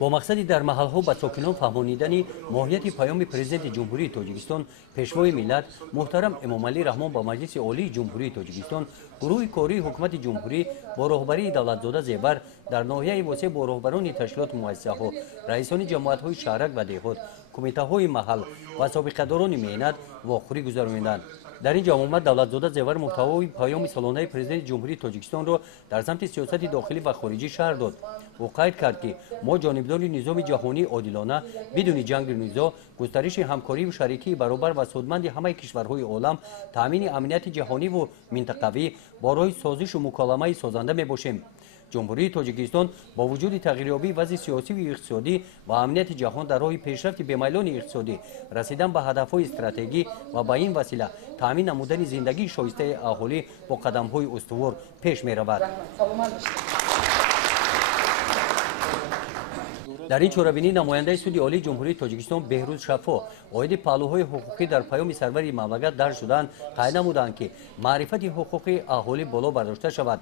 با مقصدی در محلها به ساکنان فهمانیدن ماهیت پیام پرزیدنت جمهوری تاجیکستان پیشوای ملت محترم امامعلی رحمان با مجلس عالی جمهوری تاجیکستان گروه کاری حکومت جمهوری با رهبری دولتزاده زیبر در ناحیه واسع با رهبران تشکیلات مؤسسه‌ها رئیسان جماعت‌های شهرک و دهات کمیته‌های محل و سابقه‌داران مهنت واخوری گذراندند. در این جمع آمد دولتزاده زیور محتوای پیام سالانه پرزیدنت جمهوری تاجیکستان را در سمت سیاست داخلی و خارجی شرح داد. او قید کرد که ما جانبدار نظام جهانی عادلانه بدون جنگ و نزاع، گسترش همکاری و شریکی برابر و سودمند همه کشورهای عالم، تامین امنیت جهانی و منطقوی برای سازش و مکالمه سازنده میباشیم. جمهوری تاجیکستان با وجود تغییریابی وضع سیاسی و اقتصادی و امنیت جهان در راه پیشرفت به میلان اقتصادی رسیدن به هدف‌های استراتژیکی و با این وسیله تامین نمودن زندگی شایسته اهالی با قدم‌های استوار پیش می‌رود. در این چورابینی نماینده سودی عالی جمهوری تاجیکستان بهروز شفا عاید پهلوهای حقوقی در پیام سروری مملکت در شدند قید نمودند که معرفت حقوقی اهالی بالا برداشته شود.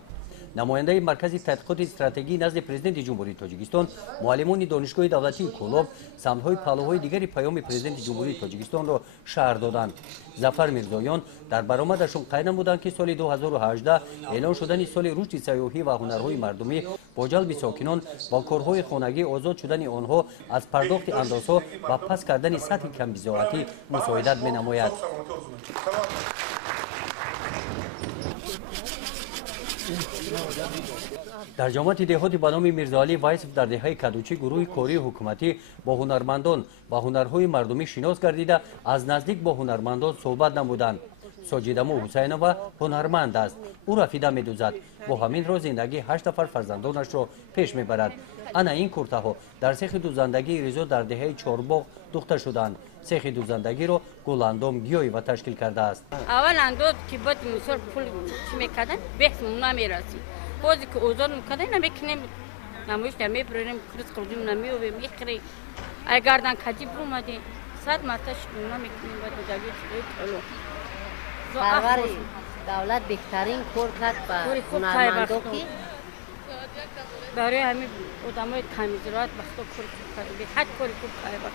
نماینده مرکز تحقیقات استراتژی نزد پرزیدنت جمهوری تاجیکستان معلمان دانشگاه دولتی کولاب سمت‌های پهلوهای دیگری پیام پرزیدنت جمهوری تاجیکستان را شرح دادند. ظفر میرزایان در برآمدشان قید نمودند که سال 2018 اعلان شدن سال رشد سیاحی و هنرهای مردمی با جلب ساکنان با کارهای خانگی آزاد شدن آنها از پرداخت اندازها و پس کردن سطح کم بضاعتی مساعدت می‌نماید. در جامعه دهات به نام میرزاعلی وایسف در دهه کدوچی گروه کاری حکومتی با هنرمندان و هنرهای مردمی شناس گردیده از نزدیک با هنرمندان صحبت نمودند. ساجیدمو حسینова هنرمند است. او رفیده می‌دوزد. با همین راه زندگی 8 نفر فرزندانش را پیش میبرد. انا این کورتاها در سیخ دوزندگی ریزو در دهه چهارباغ دوخته شدند. سیخ دوزندگی را گلاندام گیایی و تشکیل کرده است. اول انداد که بعد مثلا پول چی میکردن بهت نمیرسید. بازی که اوزان میکردن نمیکنیم نمایش نمیبریم کریس کردیم نمیویم میخری اگردن کجیب رو مدی 100 مرتش نمیکنیم بعد جوی چلو پروری دولت بهترین کار کرد با هنرمندان که برای همین آدمای کمی زراعت بخدا کار کرد به حد کاری خوب کرد.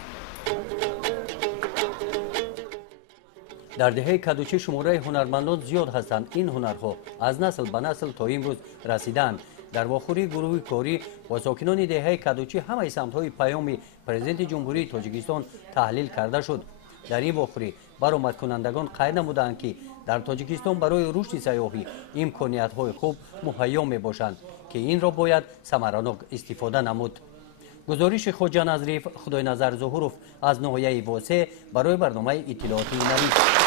در دهه کدوچی شماره هنرمندان زیاد هستند. این هنرها از نسل به نسل تا امروز رسیدند. در واخوری گروه کاری و ساکنان دهه کدوچی همه سمت‌های پیام پرزیدنت جمهوری تاجیکستان تحلیل کرده شد. در این واخوری برآمد کنندگان قید نمودند که در تاجیکستان برای رشد سیاحی امکانیت‌های خوب مهیا میباشند که این را باید ثمرناک استفاده نمود. گزارش خواجه نظریف خدای نظر ظهوروف از ناحیه واسع برای برنامه اطلاعاتی نویس.